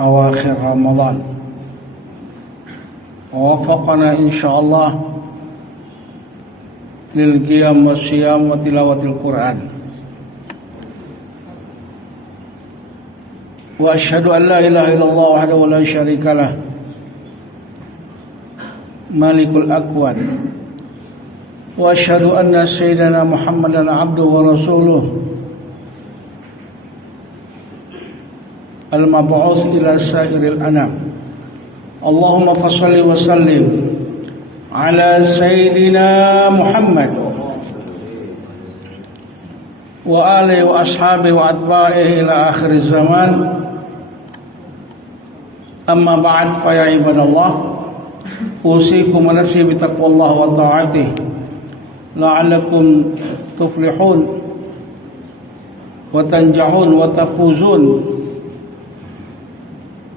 أواخر رمضان، ووفقنا إن شاء الله للقيام والصيام وتلاوة القرآن. وأشهد أن لا إله إلا الله وحده لا شريك له مالك الأكوان، وأشهد أن سيدنا محمدا عبده ورسوله المبعوث إلى سائر الأنام. اللهم فصل وسلم على سيدنا محمد وآله وأصحابه وأتباعه إلى آخر الزمان. أما بعد فيا عباد الله، أوصيكم ونفسي بتقوى الله وطاعته لعلكم تفلحون وتنجحون وتفوزون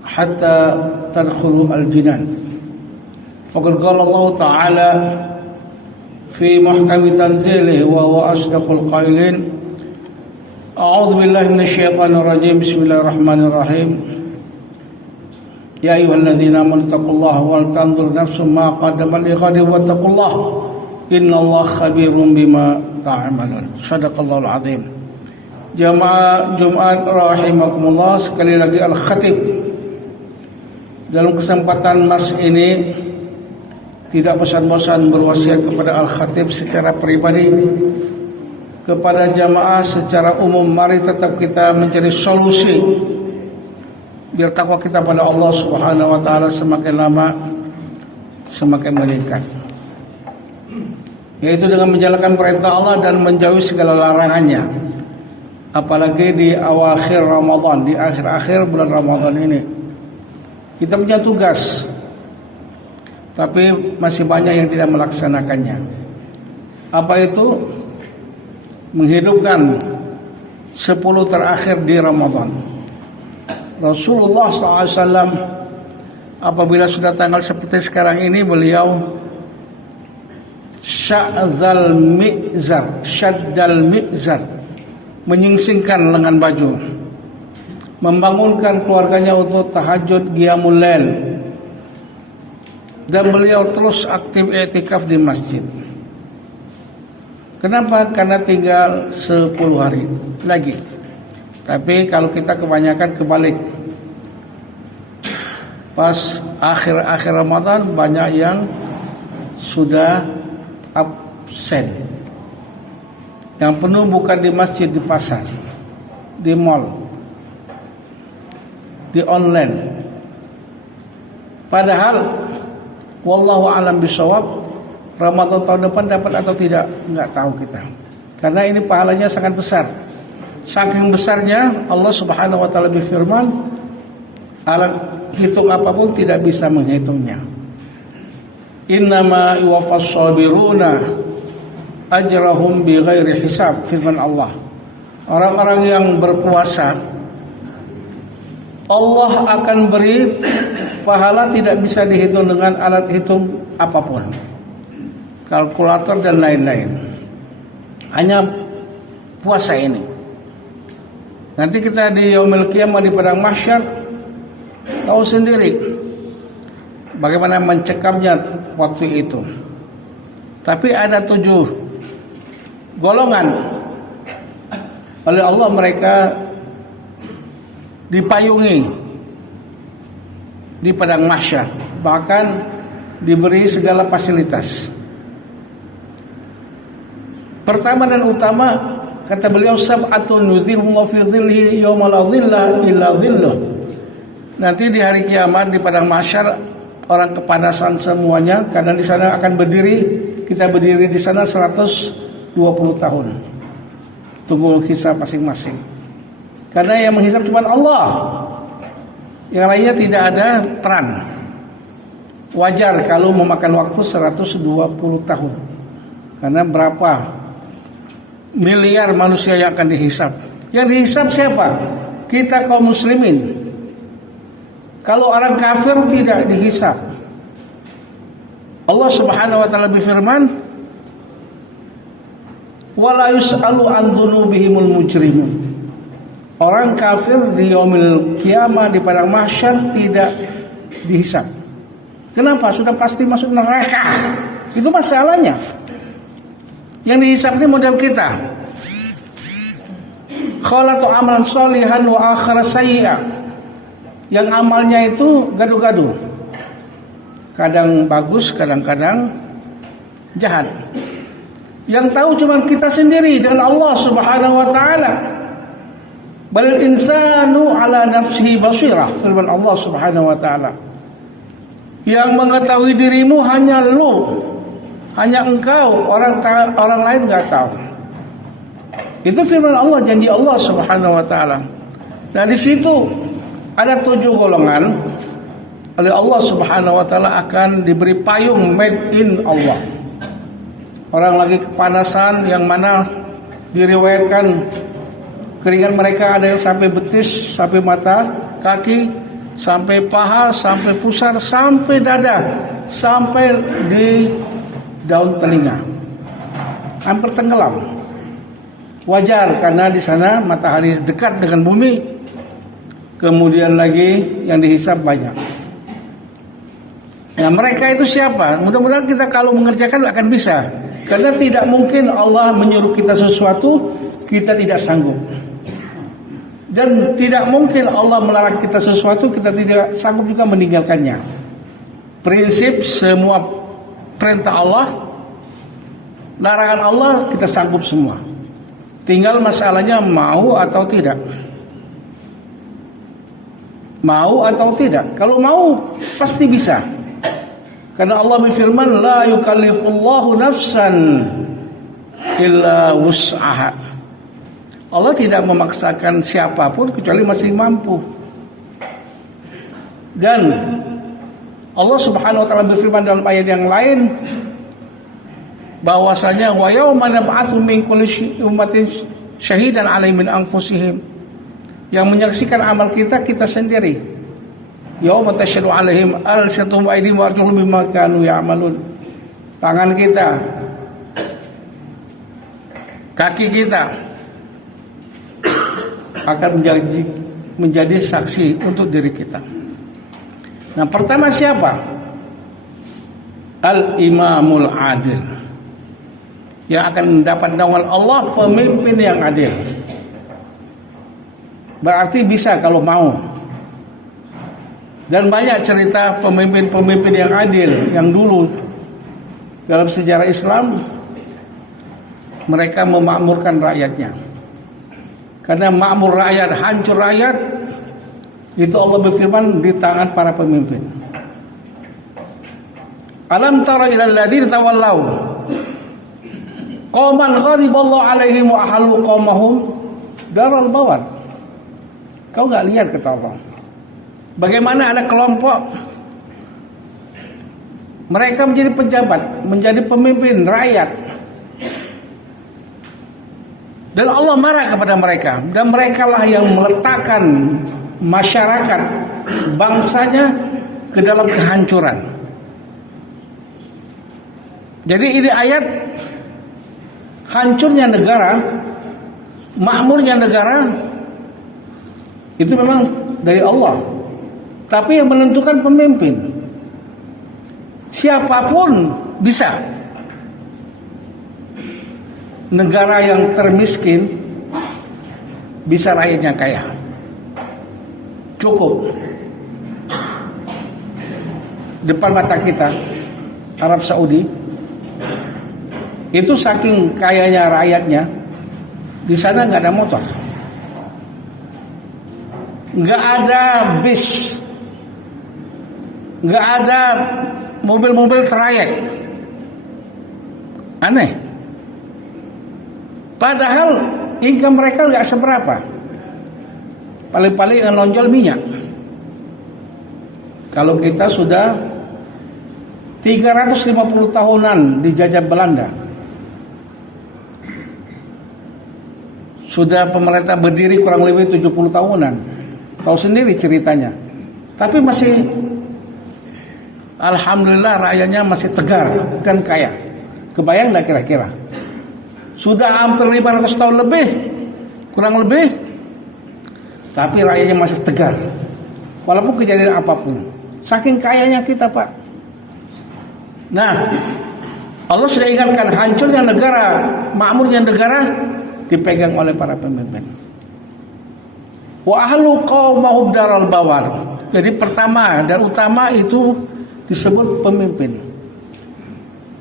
حتى تدخلوا الجنان. فقد قال الله تعالى في محكم تنزيله وهو أصدق القائلين: أعوذ بالله من الشيطان الرجيم، بسم الله الرحمن الرحيم. يا أيها الذين آمنوا اتقوا الله ولتنظر نفس ما قدمت لغد واتقوا الله إن الله خبير بما تعملون. Shadaqallahul azim. Jamaah Jumat rahimakumullah, sekali lagi Al-Khatib dalam kesempatan mas ini tidak bosan-bosan berwasiat kepada Al-Khatib secara pribadi, kepada jamaah secara umum, mari tetap kita mencari solusi biar takwa kita pada Allah Subhanahu wa taala semakin lama semakin meningkat, yaitu dengan menjalankan perintah Allah dan menjauhi segala larangannya. Apalagi di akhir Ramadan, di akhir-akhir bulan Ramadan ini kita punya tugas, tapi masih banyak yang tidak melaksanakannya. Apa itu? Menghidupkan 10 terakhir di Ramadan. Rasulullah SAW apabila sudah tanggal seperti sekarang ini, beliau syaddal mi'zar, menyingsingkan lengan baju, membangunkan keluarganya untuk tahajud qiyamul lail, dan beliau terus aktif i'tikaf di masjid. Kenapa? Karena tinggal 10 hari lagi. Tapi kalau kita kebanyakan kebalik, pas akhir-akhir Ramadan banyak yang sudah absen. Yang penuh bukan di masjid, di pasar, di mall, di online. Padahal wallahu alam bisawab, Ramadan tahun depan dapat atau tidak, enggak tahu kita. Karena ini pahalanya sangat besar. Saking besarnya Allah Subhanahu wa taala berfirman, alat hitung apapun tidak bisa menghitungnya. Innama yuwaffas sabiruna ajrahum bighairi hisab, firman Allah. Orang-orang yang berpuasa Allah akan beri pahala tidak bisa dihitung dengan alat hitung apapun, kalkulator dan lain-lain. Hanya puasa ini. Nanti kita di yaumil qiyamah, di padang mahsyar, tahu sendiri bagaimana mencekamnya waktu itu. Tapi ada 7 golongan oleh Allah, mereka dipayungi di padang mahsyar, bahkan diberi segala fasilitas. Pertama dan utama, kata beliau, sab'atun yudhilluhum fi dhillihi yauma la dhilla illa dhilluh. Nanti di hari kiamat di padang mahsyar orang kepanasan semuanya, karena di sana akan berdiri, kita berdiri di sana 120 tahun. Tunggu hisab masing-masing. Karena yang menghisab cuma Allah. Yang lainnya tidak ada peran. Wajar kalau memakan waktu 120 tahun. Karena berapa miliar manusia yang akan dihisab. Yang dihisab siapa? Kita kaum muslimin. Kalau orang kafir tidak dihisab. Allah Subhanahu wa taala berfirman, "Wala yus'alu an dzunubihimul mujrimun." Orang kafir di yaumil kiamah, di padang mahsyar tidak dihisab. Kenapa? Sudah pasti masuk neraka. Itu masalahnya. Yang dihisab ini model kita. Khalatu amalan sholihan wa akhara sayyi'a. Yang amalnya itu gaduh-gaduh. Kadang bagus, kadang-kadang jahat. Yang tahu cuma kita sendiri dengan Allah Subhanahu wa taala. Balil insanu ala nafsihi basirah, firman Allah Subhanahu wa taala. Yang mengetahui dirimu hanya lu, hanya engkau, orang lain enggak tahu. Itu firman Allah, janji Allah Subhanahu wa taala. Nah, di situ ada 7 golongan oleh Allah Subhanahu wa taala akan diberi payung made in Allah. Orang lagi kepanasan yang mana diriwayatkan keringat mereka ada yang sampai betis, sampai mata, kaki, sampai paha, sampai pusar, sampai dada, sampai di daun telinga. Hampir tenggelam. Wajar karena di sana matahari dekat dengan bumi. Kemudian lagi yang dihisab banyak. Nah, mereka itu siapa? Mudah-mudahan kita kalau mengerjakan akan bisa. Karena tidak mungkin Allah menyuruh kita sesuatu kita tidak sanggup. Dan tidak mungkin Allah melarang kita sesuatu kita tidak sanggup juga meninggalkannya. Prinsip semua perintah Allah, larangan Allah kita sanggup semua. Tinggal masalahnya mau atau tidak. Mau atau tidak. Kalau mau pasti bisa. Karena Allah berfirman, la yukallifullahu nafsan illa wus'aha. Allah tidak memaksakan siapapun kecuali masih mampu. Dan Allah Subhanahu wa taala berfirman dalam ayat yang lain bahwasanya wa yauma nab'atsu min kulli ummatin syahidan 'alaihim min anfusihim. Yang menyaksikan amal kita sendiri. Yauma tashhadu 'alaihim alsatuhum wa aydihim wa arjuluhum bima kanu ya'malun. Tangan kita, kaki kita akan menjadi saksi untuk diri kita. Nah, pertama siapa? Al-Imamul Adil. Yang akan mendapat naungan Allah, pemimpin yang adil. Berarti bisa kalau mau. Dan banyak cerita pemimpin-pemimpin yang adil yang dulu dalam sejarah Islam mereka memakmurkan rakyatnya. Karena makmur rakyat, hancur rakyat, itu Allah berfirman di tangan para pemimpin. Alam tara ilal ladzina tawallaw qauman ghadiballahu alaihim wa ahallu qaumahum daral bawar. Kau enggak lihat kata Allah. Bagaimana ada kelompok mereka menjadi pejabat, menjadi pemimpin rakyat. Dan Allah marah kepada mereka. Dan merekalah yang meletakkan masyarakat bangsanya ke dalam kehancuran. Jadi ini ayat hancurnya negara, makmurnya negara itu memang dari Allah. Tapi yang menentukan pemimpin. Siapapun bisa. Negara yang termiskin bisa rakyatnya kaya. Cukup. Depan mata kita Arab Saudi itu saking kayanya rakyatnya, di sana nggak ada motor, nggak ada bis, nggak ada mobil-mobil trayek. Aneh. Padahal income mereka nggak seberapa. Paling-paling yang nonjol minyak. Kalau kita sudah 350 tahunan dijajah Belanda, sudah pemerintah berdiri kurang lebih 70 tahunan. Tahu sendiri ceritanya. Tapi masih alhamdulillah rakyatnya masih tegar dan kaya. Kebayang nggak kira-kira? Sudah hampir 500 tahun lebih, kurang lebih tapi rakyatnya masih tegar walaupun kejadian apapun. Saking kayanya kita, Pak. Nah, Allah sudah ingatkan hancurnya negara, makmurnya negara dipegang oleh para pemimpin. Wa ahlu qaumahum daral bawar. Jadi pertama dan utama itu disebut pemimpin.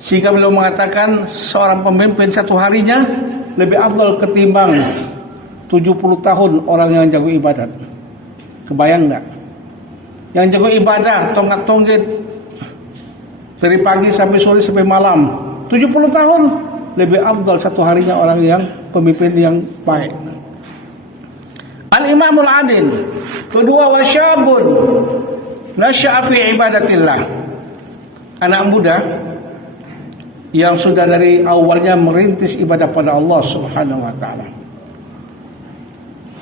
Sehingga beliau mengatakan seorang pemimpin satu harinya lebih afdal ketimbang 70 tahun orang yang jago ibadat. Kebayang enggak? Yang jago ibadah, tonggak-tonggit dari pagi sampai sore sampai malam 70 tahun lebih afdal satu harinya orang yang pemimpin yang baik. Al-imamul adil. Kedua, wasyabun nasya'a fi ibadatillah. Anak muda yang sudah dari awalnya merintis ibadah pada Allah Subhanahu wa taala.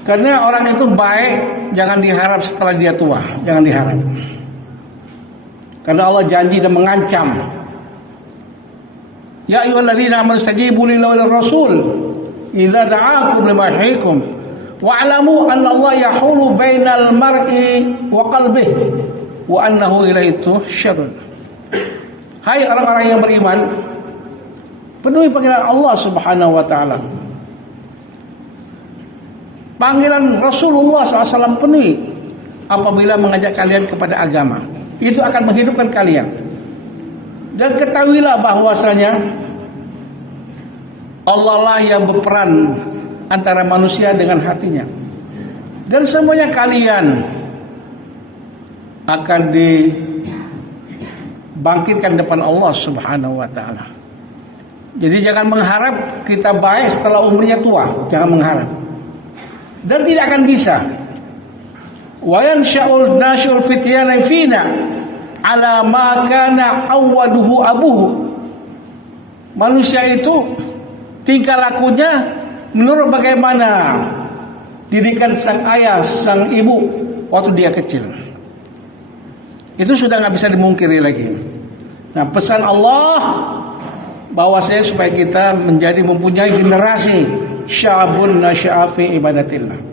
Karena orang itu baik jangan diharap setelah dia tua, jangan diharap. Karena Allah janji dan mengancam. Ya ayyuhalladzina amanu istajibu lillahi walir rasul idza da'akum lima yuhyikum wa'lamu anna Allah yahulu bainal mar'i wa qalbihi wa annahu ilaihi tuhsyarun. Hai orang-orang yang beriman, penuhi panggilan Allah Subhanahu wa taala. Panggilan Rasulullah SAW penuhi apabila mengajak kalian kepada agama. Itu akan menghidupkan kalian. Dan ketahuilah bahwasanya Allah lah yang berperan antara manusia dengan hatinya. Dan semuanya kalian akan dibangkitkan depan Allah Subhanahu wa taala. Jadi jangan mengharap kita baik setelah umurnya tua, jangan mengharap. Dan tidak akan bisa. Wa yansha'ul nashul fityana fina ala ma kana awwaduhu abuhu. Manusia itu tingkah lakunya menurut bagaimana didikan sang ayah, sang ibu waktu dia kecil. Itu sudah nggak bisa dimungkiri lagi. Nah, pesan Allah bahwasanya supaya kita menjadi mempunyai generasi syabun nasya'a fi ibadatillah.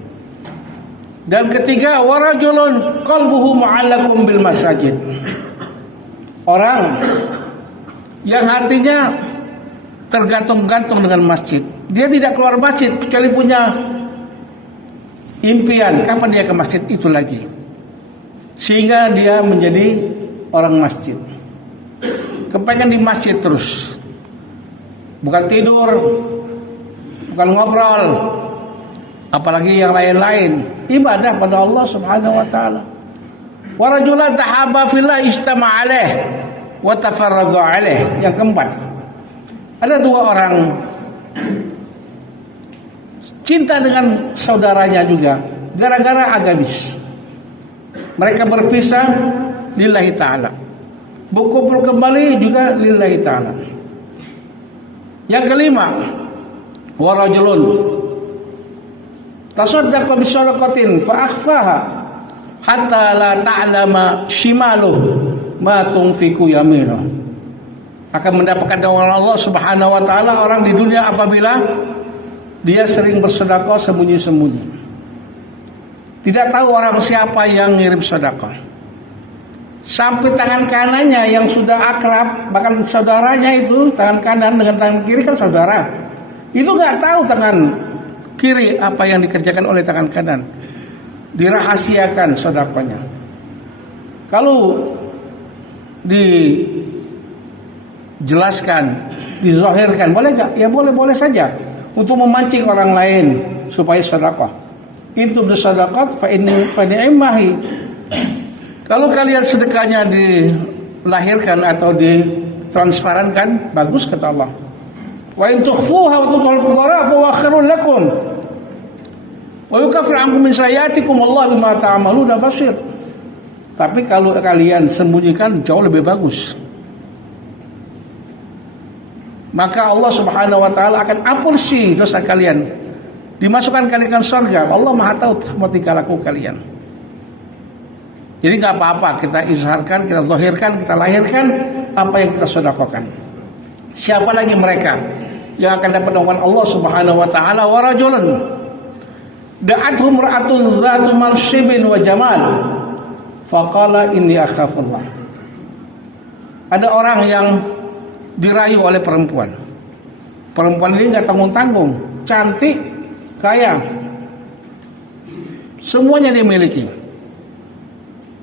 Dan ketiga, warajulun qalbuhu mu'allaqun bil masajid. Orang yang hatinya tergantung-gantung dengan masjid. Dia tidak keluar masjid kecuali punya impian kapan dia ke masjid itu lagi. Sehingga dia menjadi orang masjid. Kepengen di masjid terus. Bukan tidur, bukan ngobrol, apalagi yang lain-lain, ibadah pada Allah Subhanahu wa taala. Wa rajulan tahabba fillah istama'a alaih wa tafarraqa alaih. Yang keempat, ada dua orang cinta dengan saudaranya juga gara-gara agamis. Mereka berpisah lillahi ta'ala, berkumpul kembali juga lillahi ta'ala. Yang kelima, wa rajulun tasaddaqa bi sadaqatin fa akhfaha hatta la ta'lama shimaluhu ma tunfiqu yaminuhu. Akan mendapatkan tawaran Allah Subhanahu wa taala orang di dunia apabila dia sering bersedekah sembunyi-sembunyi. Tidak tahu orang siapa yang ngirim sedekah. Sampai tangan kanannya yang sudah akrab, bahkan saudaranya itu tangan kanan dengan tangan kiri kan saudara. Itu nggak tahu tangan kiri apa yang dikerjakan oleh tangan kanan. Dirahasiakan sedekahnya. Kalau dijelaskan, dizahirkan, boleh nggak? Ya boleh saja. Untuk memancing orang lain supaya sedekah. Itu bersedekah fa ni'mahi. Kalau kalian sedekahnya dilahirkan atau ditransferankan, bagus kata Allah. Wa in tukhfuha wa tu'tul fuqara fa huwa khairul lakum. Wa yukaffir 'ankum min sayyi'atikum wallahu bima ta'maluna basir. Tapi kalau kalian sembunyikan jauh lebih bagus. Maka Allah Subhanahu wa taala akan ampuni dosa kalian. Dimasukkan kalian ke surga. Allah Maha tahu semua tingkah laku kalian. Jadi nggak apa-apa kita izharkan, kita zahirkan, kita lahirkan apa yang kita sedekahkan. Siapa lagi mereka yang akan dapat naungan Allah Subhanahu wa taala? Wa rajulun Da'athum ra'atun dzatu mansibin wa jamal. Faqala inni akhafullah. Ada orang yang dirayu oleh perempuan. Perempuan ini enggak tanggung-tanggung, cantik, kaya. Semuanya dia miliki.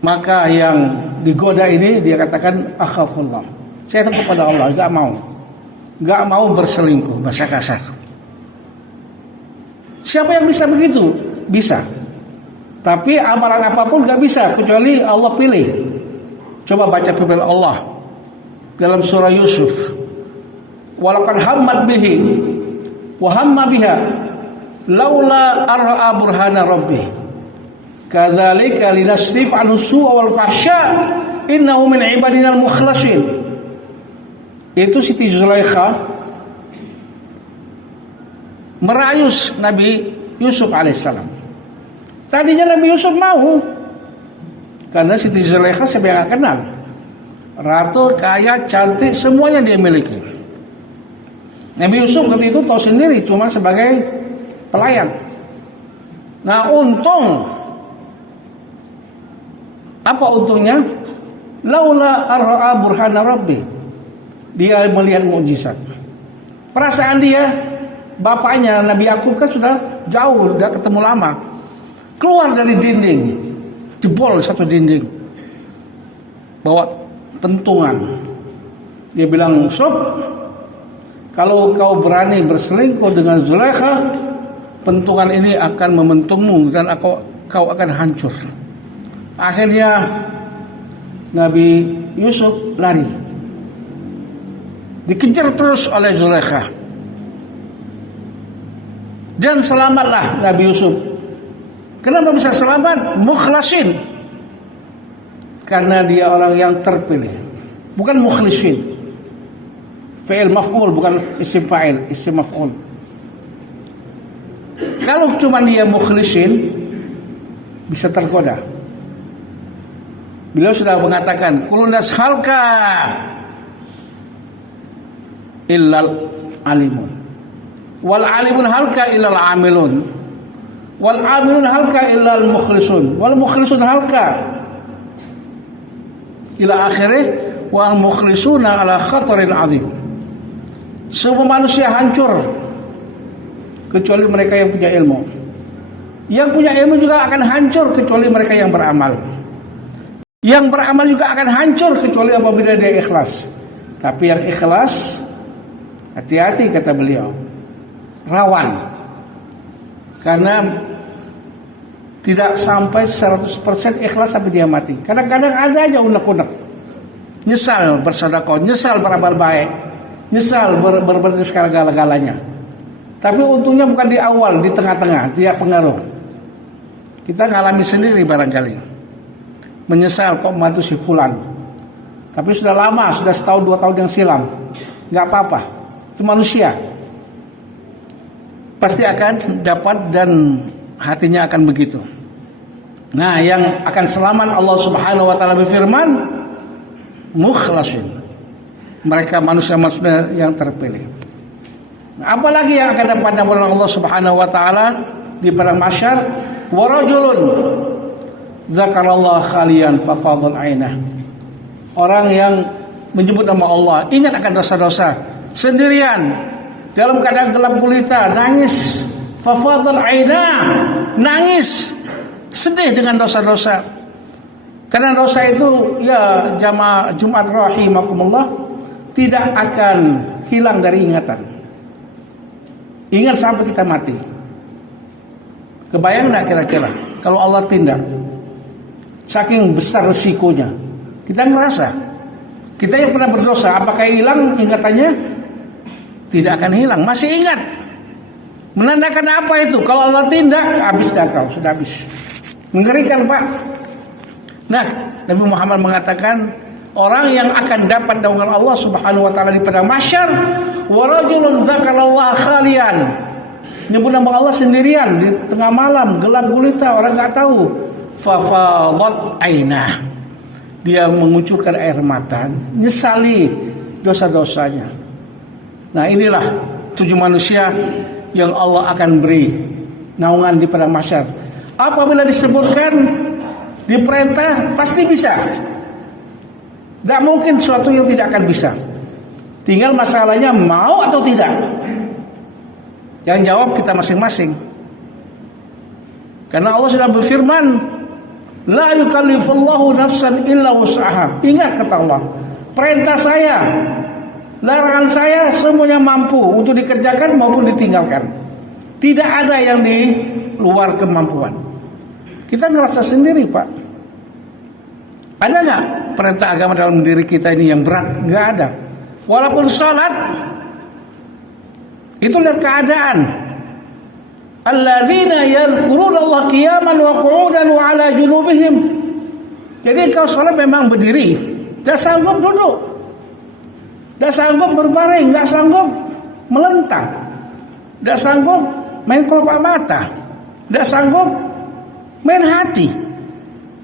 Maka yang digoda ini dia katakan akhafullah. Saya takut kepada Allah, enggak mau berselingkuh, bahasa kasar. Siapa yang bisa begitu? Bisa. Tapi amalan apapun enggak bisa kecuali Allah pilih. Coba baca firman Allah dalam surah Yusuf. Walaqad hammat bihi wa hamma biha laula ar'a burhana rabbih. Kadzalika linasrif anhu su'a wal fahsya innahu min ibadina al-mukhlasin. Itu Siti Zulaikha merayus Nabi Yusuf alaihissalam. Tadinya Nabi Yusuf mau, karena Siti Zulaikha siapa yang gak kenal, ratu, kaya, cantik, semuanya dia miliki. Nabi Yusuf ketika itu tahu sendiri cuma sebagai pelayan. Nah, untung, apa untungnya? Laula ar'a burhana rabbi. Dia melihat mukjizat. Perasaan dia, bapaknya Nabi Yakub kan sudah jauh, sudah ketemu lama. Keluar dari dinding, jebol satu dinding, bawa pentungan. Dia bilang, Sob, kalau kau berani berselingkuh dengan Zulaikha, pentungan ini akan mementungmu dan kau akan hancur. Akhirnya Nabi Yusuf lari. Dikejar terus oleh Zulaikha. Dan selamatlah Nabi Yusuf. Kenapa bisa selamat? Mukhlasin. Karena dia orang yang terpilih. Bukan mukhlisin. Fi'il maf'ul, bukan isim fa'il, isim maf'ul. Kalau cuma dia mukhlisin, bisa tergoda. Beliau sudah mengatakan, kullu nashalka illal alimun, wal alimun halka illal amilun, wal amilun halka illal mukhlisun, wal mukhlisun halka ila akhirih, wal mukhlisuna ala khatarin azim. Semua manusia hancur kecuali mereka yang punya ilmu. Yang punya ilmu juga akan hancur kecuali mereka yang beramal. Yang beramal juga akan hancur kecuali apabila dia ikhlas. Tapi yang ikhlas, hati-hati kata beliau, rawan. Karena tidak sampai 100% ikhlas sampai dia mati. Kadang-kadang ada aja unek-unek. Nyesal bersedekah, nyesal beramal baik, nyesal berbuat segala-galanya. Tapi untungnya bukan di awal, di tengah-tengah, dia pengaruh. Kita ngalami sendiri barangkali. Menyesal kok membantu si fulan. Tapi sudah lama, sudah setahun 2 tahun yang silam. Gak apa-apa. Itu manusia. Pasti akan dapat dan hatinya akan begitu. Nah, yang akan selamat Allah Subhanahu wa taala berfirman, mukhlasin. Mereka manusia-manusia yang terpilih. Nah, apalagi yang akan dapat oleh Allah Subhanahu wa taala di padang mahsyar, wa rajulun zakarallah khalian fafadhal ainah. Orang yang menyebut nama Allah, ingat akan dosa-dosa, sendirian dalam keadaan gelap gulita, nangis, fafadhal ainah, nangis, sedih dengan dosa-dosa. Karena dosa itu ya jamaah Jumat rahimakumullah tidak akan hilang dari ingatan. Ingat sampai kita mati. Kebayang enggak kira-kira kalau Allah tindak? Saking besar resikonya. Kita ngerasa. Kita yang pernah berdosa, apakah hilang ingatannya? Tidak akan hilang, masih ingat. Menandakan apa itu? Kalau Allah tindak, habis dah kau, sudah habis. Mengerikan, Pak. Nah, Nabi Muhammad mengatakan, orang yang akan dapat naungan Allah Subhanahu wa taala di padang mahsyar, wa rajulun dzakarallaha khalian. Nyebut nama Allah sendirian di tengah malam, gelap gulita, orang enggak tahu. Fafadhat ainah. Dia mengucurkan air mata, nyesali dosa-dosanya. Nah, inilah 7 manusia yang Allah akan beri naungan di padang mahsyar. Apabila disebutkan diperintah pasti bisa. Tidak mungkin sesuatu yang tidak akan bisa. Tinggal masalahnya mau atau tidak. Yang jawab kita masing-masing. Karena Allah sudah berfirman, la yukallifullahu nafsan illa wus'aha. Ingat kata Allah, perintah saya, larangan saya semuanya mampu untuk dikerjakan maupun ditinggalkan. Tidak ada yang di luar kemampuan. Kita ngerasa sendiri, Pak. Ada nggak perintah agama dalam diri kita ini yang berat? Nggak ada. Walaupun sholat, itu lihat keadaan. Alladzina yadhkuruna Allah qiyaman wa qu'udan wa 'ala junubihim. Jadi kalau sholat memang berdiri, tidak sanggup duduk, tidak sanggup berbaring, tidak sanggup melentang, tidak sanggup main kelopak mata, tidak sanggup main hati,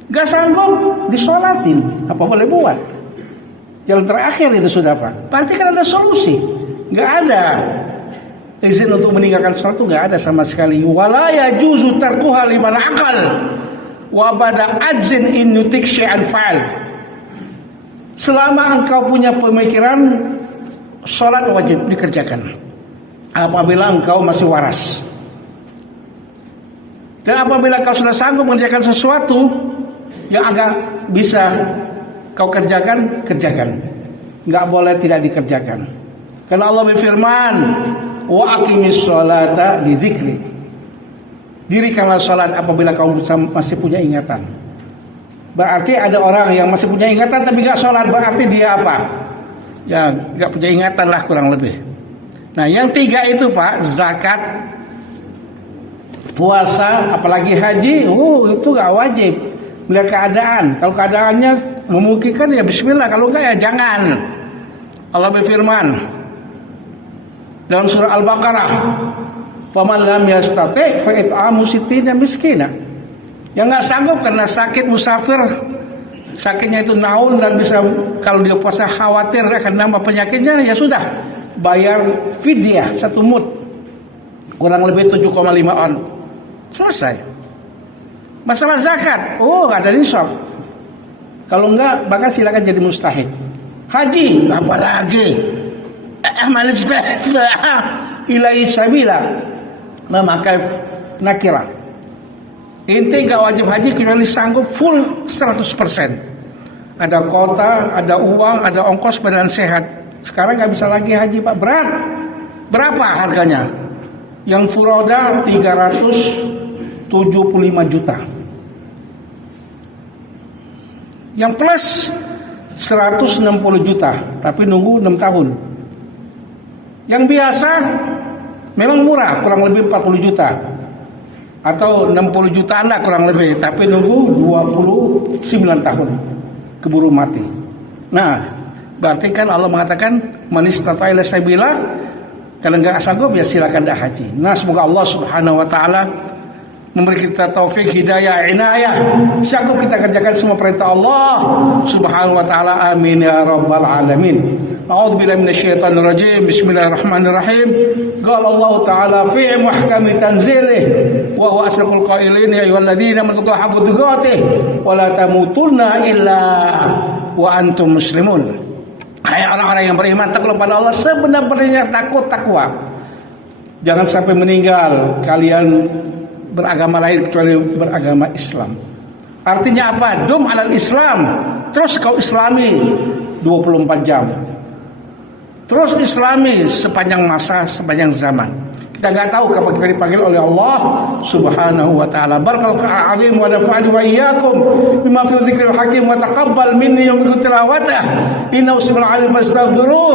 tidak sanggup disolatin. Apa boleh buat? Jalan terakhir itu sudah, Pak. Pasti kan ada solusi. Nggak ada izin untuk meninggalkan sesuatu, nggak ada sama sekali. Wala yajuzu tarkuha liman aqal wa bada adzin in yutik syai'an fa'al. Selama engkau punya pemikiran, sholat wajib dikerjakan apabila engkau masih waras. Dan apabila kau sudah sanggup mengerjakan sesuatu yang agak bisa kau kerjakan, kerjakan. Enggak boleh tidak dikerjakan. Karena Allah berfirman, wa aqimis sholata li dzikri. Dirikanlah salat apabila kau masih punya ingatan. Berarti ada orang yang masih punya ingatan tapi enggak salat, berarti dia apa? Ya, enggak punya ingatan lah kurang lebih. Nah, yang tiga itu, Pak, zakat, puasa, apalagi haji, itu enggak wajib. Melihat keadaan. Kalau keadaannya memungkinkan ya bismillah, kalau enggak ya jangan. Allah berfirman dalam surah Al-Baqarah, "Faman lam yastati' fa it'amu sittina miskina." Yang enggak sanggup karena sakit musafir, sakitnya itu naun dan bisa kalau dia puasa khawatir akan nambah penyakitnya, ya sudah, bayar fidyah 1 mud. Kurang lebih 7,5 on. Selesai. Masalah zakat, ada nisab. Kalau enggak, bahkan silakan jadi mustahik. Haji, apalagi ilai sabila, memakai nakirah. Inti enggak wajib haji kecuali sanggup full 100%. Ada kota, ada uang, ada ongkos, badan sehat. Sekarang enggak bisa lagi haji, Pak, berat. Berapa harganya? Yang furoda 375 juta. Yang plus 160 juta, tapi nunggu 6 tahun. Yang biasa memang murah, kurang lebih 40 juta. Atau 60 jutaan lah kurang lebih, tapi nunggu 29 tahun. Keburu mati. Nah, berarti kan Allah mengatakan man istata'a ila sabila, kalau enggak sanggup ya silakan dah haji. Nah, semoga Allah Subhanahu wa taala memberi kita taufik, hidayah, inayah, sanggup kita kerjakan semua perintah Allah Subhanahu wa taala. Amin ya rabbal alamin. A'udzubillahi minasyaitonir rajim. Bismillahirrahmanirrahim. Qala Allah taala fi muhkami tanzilih wa huwa asraqul qailin, ya ayyuhalladzina amanu haqqa tuqatih wa la tamutunna illa wa antum muslimun. Hai orang-orang yang beriman, takutlah pada Allah sebenar-benarnya takwa. Jangan sampai meninggal kalian beragama lain kecuali beragama Islam. Artinya apa? Dum alal Islam. Terus kau islami 24 jam. Terus islami sepanjang masa, sepanjang zaman. Kita enggak tahu kapan kita dipanggil oleh Allah Subhanahu wa taala. Barakallahu azim wa nafa'ani wa iyyakum bima fi dzikril hakim wa taqabbal minni wa minkum tilawatah. Innahu samiul alim fastaghfiruh.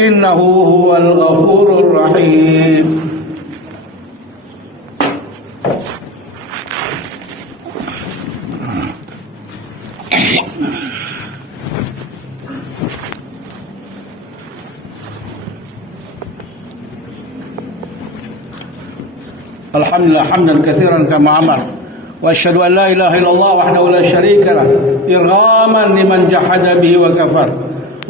Innahu huwal ghafurur rahim. Alhamdulillah hamdan katsiran kama amar wa asyhadu an la ilaha illallah wahdahu la syarika lah irghaman liman jahada bihi wa kafar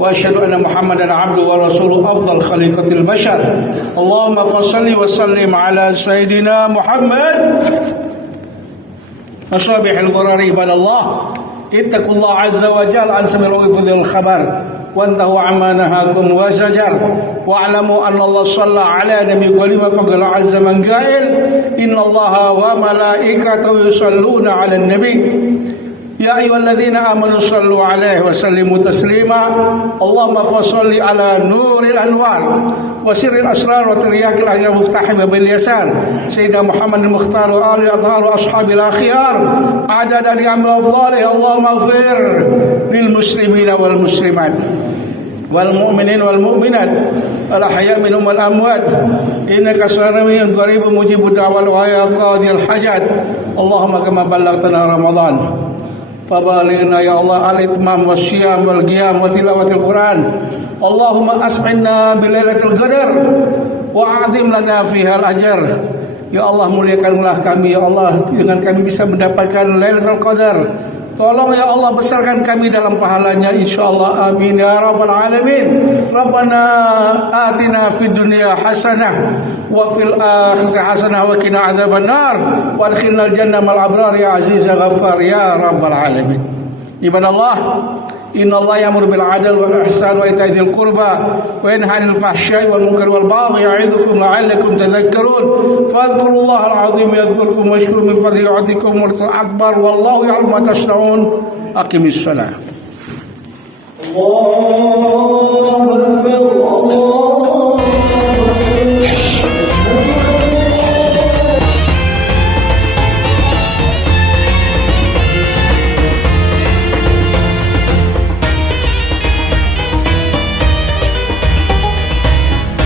وأشهد أن محمدا عبده ورسوله أفضل خليقة البشر اللهم فصل وسلم على سيدنا محمد أصحابه الغرار عباد الله اتقوا الله عز وجل عن سميع الخبر وانتهوا عما نهاكم وزجر واعلموا أن الله صلى على نبي كريم فقال عز من قائل إن الله وملائكته يصلون على النبي يا أيها الذين آمنوا صلوا عليه وسلموا تسليما اللهم فصل على نور الأنوار وسر الأسرار وترياق الأعيان مفتاح باب اليسار سيدنا محمد المختار وآل الأطهار وأصحاب الأخيار عدد نعم وأفضاله اللهم اغفر للمسلمين والمسلمات والمؤمنين والمؤمنات الأحياء منهم والأموات إنك سميع قريب مجيب الدعوات ويا قاضي الحاجات اللهم كما بلغتنا رمضان فبالغنا يا الله الإتمام والصيام والقيام وتلاوة القرآن اللهم أسعدنا بليلة القدر وأعظم لنا فيها الأجر ya Allah muliakanlah kami ya Allah dengan kami bisa mendapatkan Lailatul Qadar. Tolong ya Allah besarkan kami dalam pahalanya insyaallah amin ya rabbal alamin. Rabbana atina fid dunya hasanah wa fil akhirati hasanah wa qina adzabannar wa adkhilnal jannah mal abrar ya aziz ya ghaffar ya rabbal alamin. Ibadallah inna Allah ya'muru bil 'adli wal ihsan wa ita'i dzil qurba wa yanha 'anil fahsya'i wal munkari wal baghi ya'idukum la'allakum tadhakkarun fadhkurullaha al-'azim yadhkurkum washkuru min fadlihi yu'tikum akbar wallahu ya'lamu ma tasna'un aqimis shalah. Allah